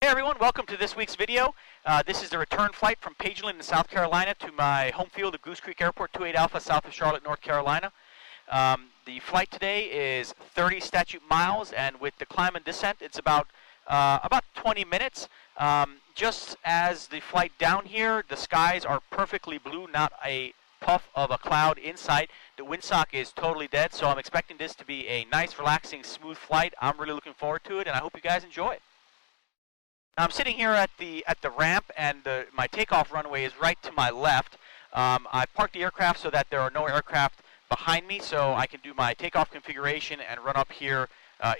Hey everyone, welcome to this week's video. This is the return flight from Pageland in South Carolina to my home field at Goose Creek Airport, 28 Alpha, south of Charlotte, North Carolina. The flight today is 30 statute miles, and with the climb and descent, it's about 20 minutes. Just as the flight down here, the skies are perfectly blue, not a puff of a cloud in sight. The windsock is totally dead, so I'm expecting this to be a nice, relaxing, smooth flight. I'm really looking forward to it, and I hope you guys enjoy it. I'm sitting here at the ramp, and my takeoff runway is right to my left. I parked the aircraft so that there are no aircraft behind me, so I can do my takeoff configuration and run up here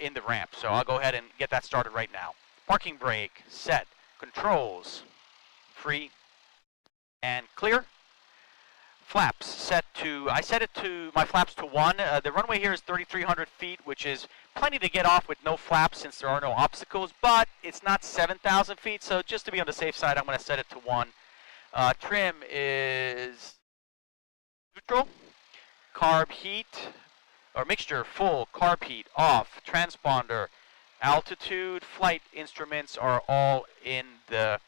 in the ramp. So I'll go ahead and get that started right now. Parking brake, set, controls, free, and clear. Flaps set to, I set it to my flaps to 1. The runway here is 3,300 feet, which is plenty to get off with no flaps since there are no obstacles, but it's not 7,000 feet, so just to be on the safe side, I'm going to set it to 1. Trim is neutral. Carb heat, or mixture, full. Carb heat, off. Transponder, altitude, flight instruments are all in the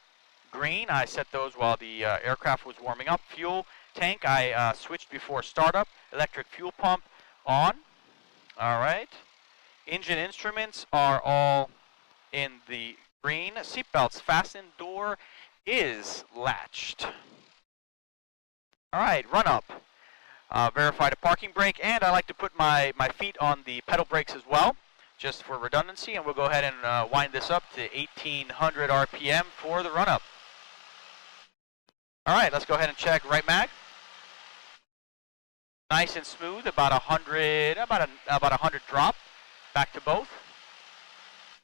green. I set those while the aircraft was warming up. Fuel tank, I switched before startup. Electric fuel pump on. All right. Engine instruments are all in the green. Seatbelts fastened. Door is latched. All right, run up. Verify the parking brake, and I like to put my feet on the pedal brakes as well, just for redundancy, and we'll go ahead and wind this up to 1,800 RPM for the run-up. All right, let's go ahead and check right mag. Nice and smooth, about 100 drop. Back to both.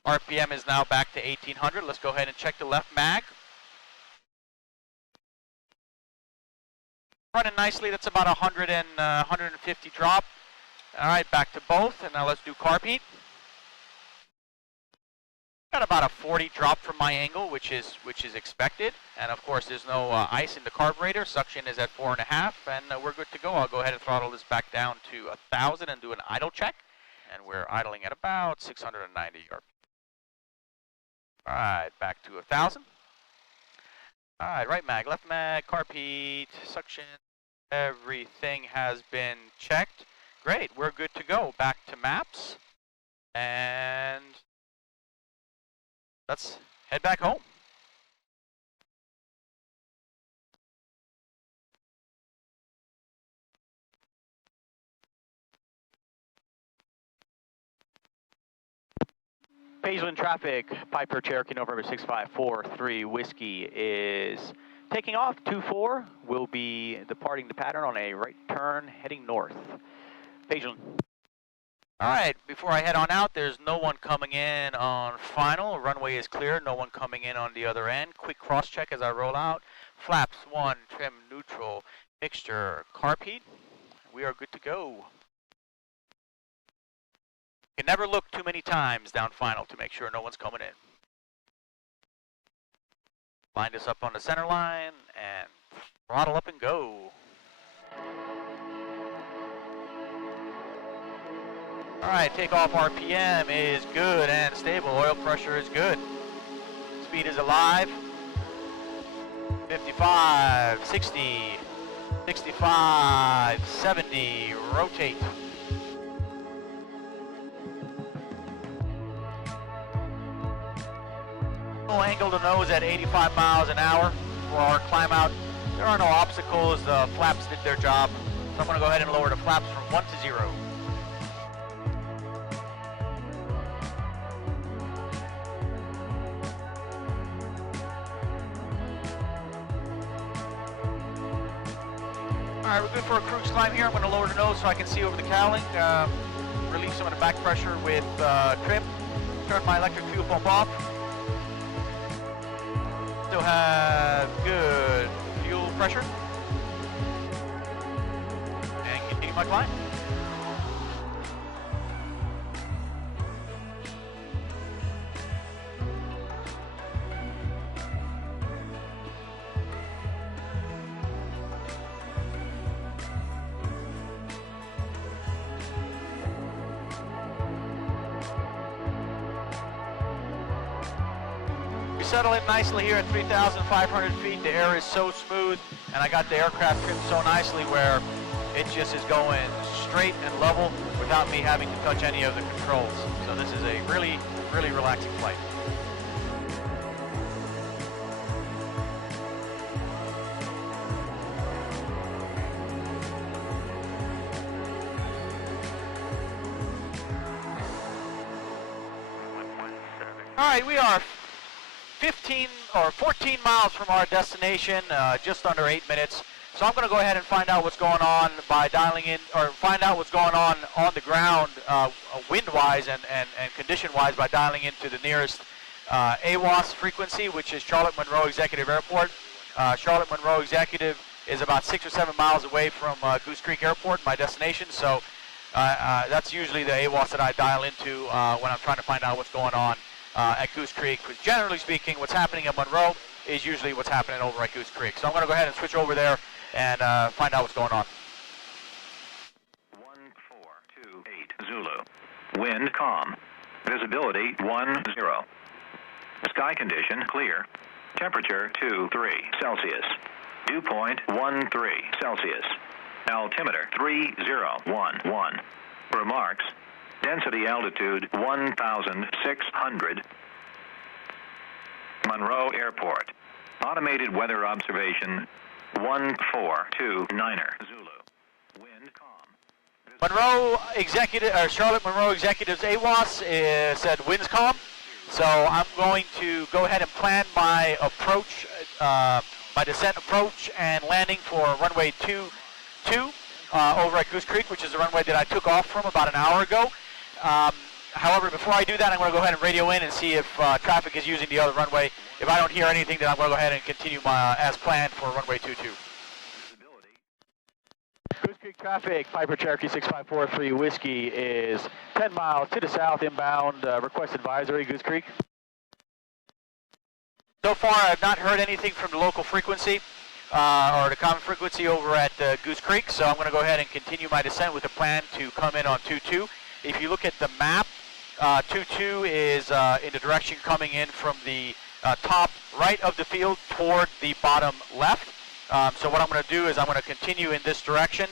RPM is now back to 1,800. Let's go ahead and check the left mag. Running nicely, that's about 150 drop. All right, back to both, and now let's do carb heat. Got about a 40 drop from my angle, which is expected. And of course, there's no ice in the carburetor. Suction is at 4.5, and we're good to go. I'll go ahead and throttle this back down to 1,000 and do an idle check. And we're idling at about 690 RPM. All right, back to 1,000. All right, right mag, left mag, carb heat, suction, everything has been checked. Great, we're good to go. Back to maps, and let's head back home. Pageland traffic, Piper Cherokee November 6543 Whiskey is taking off. 24 will be departing the pattern on a right turn heading north. Pageland. All right, before I head on out, there's no one coming in on final. Runway is clear, no one coming in on the other end. Quick cross check as I roll out. Flaps 1, trim neutral, mixture, carb heat. We are good to go. You can never look too many times down final to make sure no one's coming in. Line this up on the center line and throttle up and go. All right, takeoff RPM is good and stable. Oil pressure is good. Speed is alive. 55, 60, 65, 70, rotate. Angle to nose at 85 miles an hour for our climb out. There are no obstacles. The flaps did their job. So I'm going to go ahead and lower the flaps from 1 to 0. All right, we're good for a cruise climb here. I'm going to lower the nose so I can see over the cowling. Release some of the back pressure with trim. Turn my electric fuel pump off. Still have good fuel pressure. And continue my climb. settle in nicely here at 3,500 feet. The air is so smooth, and I got the aircraft trimmed so nicely where it just is going straight and level without me having to touch any of the controls. So this is a really, really relaxing flight. All right, we are 15 or 14 miles from our destination, just under 8 minutes. So I'm going to go ahead and find out what's going on by dialing in, or find out what's going on the ground, wind-wise and condition-wise, by dialing into the nearest AWOS frequency, which is Charlotte Monroe Executive Airport. Charlotte Monroe Executive is about 6 or 7 miles away from Goose Creek Airport, my destination. So that's usually the AWOS that I dial into when I'm trying to find out what's going on at Goose Creek. Because generally speaking, what's happening at Monroe is usually what's happening over at Goose Creek. So I'm going to go ahead and switch over there and find out what's going on. 1428 Zulu. Wind calm. Visibility 10. Sky condition clear. Temperature 23 Celsius. Dew point 13 Celsius. Altimeter 3011. Remarks. Density altitude 1,600. Monroe Airport. Automated weather observation 1429er Zulu. Wind calm. Monroe Executive, or Charlotte Monroe Executive's AWOS said winds calm. So I'm going to go ahead and plan my approach, my descent approach and landing for runway 22 over at Goose Creek, which is the runway that I took off from about an hour ago. However, before I do that, I'm going to go ahead and radio in and see if traffic is using the other runway. If I don't hear anything, then I'm going to go ahead and continue as planned for runway 22. Goose Creek traffic, Piper Cherokee 6543 Whiskey is 10 miles to the south inbound, request advisory, Goose Creek. So far, I've not heard anything from the local frequency or the common frequency over at Goose Creek, so I'm going to go ahead and continue my descent with a plan to come in on 22. If you look at the map, 22 is in the direction coming in from the top right of the field toward the bottom left. So what I'm going to do is I'm going to continue in this direction,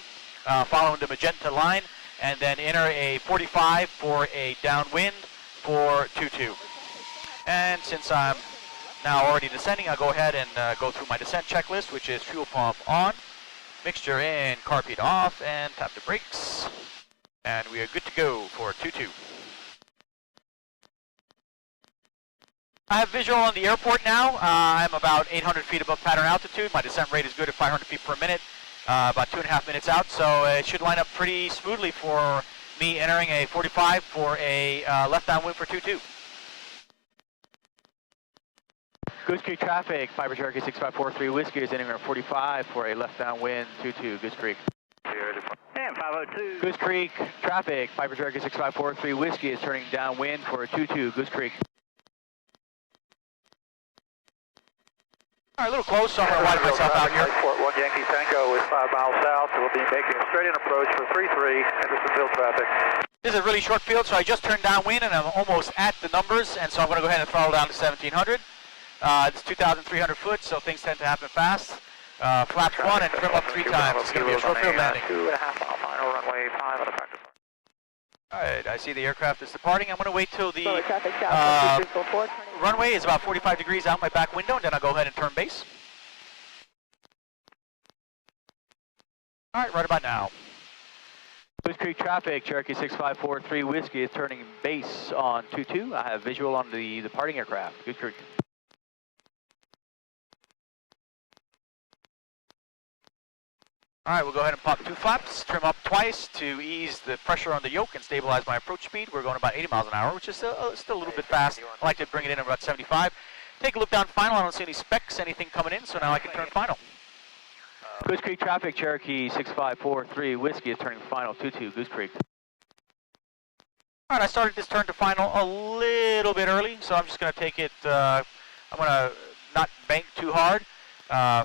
following the magenta line, and then enter a 45 for a downwind for 22. And since I'm now already descending, I'll go ahead and go through my descent checklist, which is fuel pump on, mixture in, carpet off, and tap the brakes. And we are good to go for 22. I have visual on the airport now. I'm about 800 feet above pattern altitude. My descent rate is good at 500 feet per minute, about 2.5 minutes out. So it should line up pretty smoothly for me entering a 45 for a left downwind for 22. Goose Creek traffic, Piper Cherokee 6543 Whiskey is entering a 45 for a left downwind 22 Goose Creek. And 502. Goose Creek traffic, Piper Cherokee 6543 Whiskey is turning downwind for a 22 Goose Creek. All right, a little close, so I'm going to widen myself out here. Port 1 Yankee Tango is 5 miles south. We'll be making a straight-in approach for 33 Hendersonville traffic. This is a really short field, so I just turned downwind and I'm almost at the numbers, and so I'm going to go ahead and throttle down to 1700. It's 2,300 foot, so things tend to happen fast. Flaps 1 and trim up 3 times. It's going to be a short field landing. 2.5 mile final, runway 5 on a practice. All right, I see the aircraft is departing. I'm going to wait till the runway is about 45 degrees out my back window, and then I'll go ahead and turn base. All right, right about now. Goose Creek traffic, Cherokee 6543 Whiskey is turning base on 22. I have visual on the departing aircraft, Goose Creek. All right, we'll go ahead and pop 2 flaps, trim up twice to ease the pressure on the yoke and stabilize my approach speed. We're going about 80 miles an hour, which is still a little bit fast. I like to bring it in at about 75. Take a look down final. I don't see any specs, anything coming in, so now I can turn final. Goose Creek traffic, Cherokee 6543 Whiskey is turning final 22 Goose Creek. All right, I started this turn to final a little bit early, so I'm just going to take it, I'm going to not bank too hard.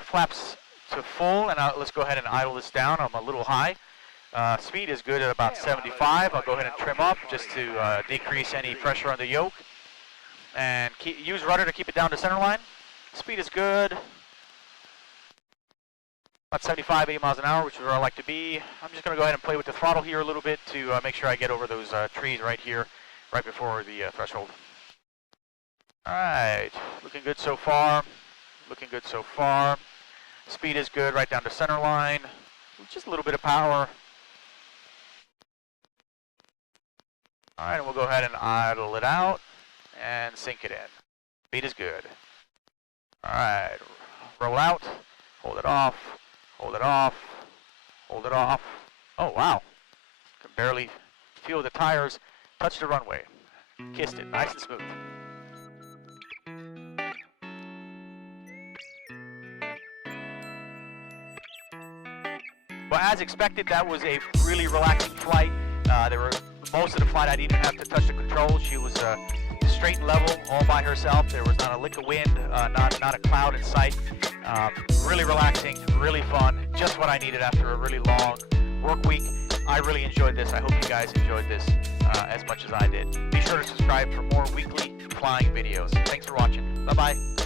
Flaps to full, and let's go ahead and idle this down. I'm a little high. Speed is good at about 75. I'll go ahead and trim up just to decrease any pressure on the yoke. and use rudder to keep it down to center line. Speed is good. About 75, 80 miles an hour, which is where I like to be. I'm just going to go ahead and play with the throttle here a little bit to make sure I get over those trees right here, right before the threshold. All right, looking good so far. Looking good so far. Speed is good, right down to center line. Just a little bit of power. All right, and we'll go ahead and idle it out and sink it in. Speed is good. All right, roll out, hold it off, hold it off, hold it off. Oh, wow. Can barely feel the tires touch the runway. Kissed it, nice and smooth. Well, as expected, that was a really relaxing flight. Most of the flight I didn't even have to touch the controls. She was straight and level, all by herself. There was not a lick of wind, not a cloud in sight. Really relaxing, really fun. Just what I needed after a really long work week. I really enjoyed this. I hope you guys enjoyed this as much as I did. Be sure to subscribe for more weekly flying videos. Thanks for watching. Bye-bye.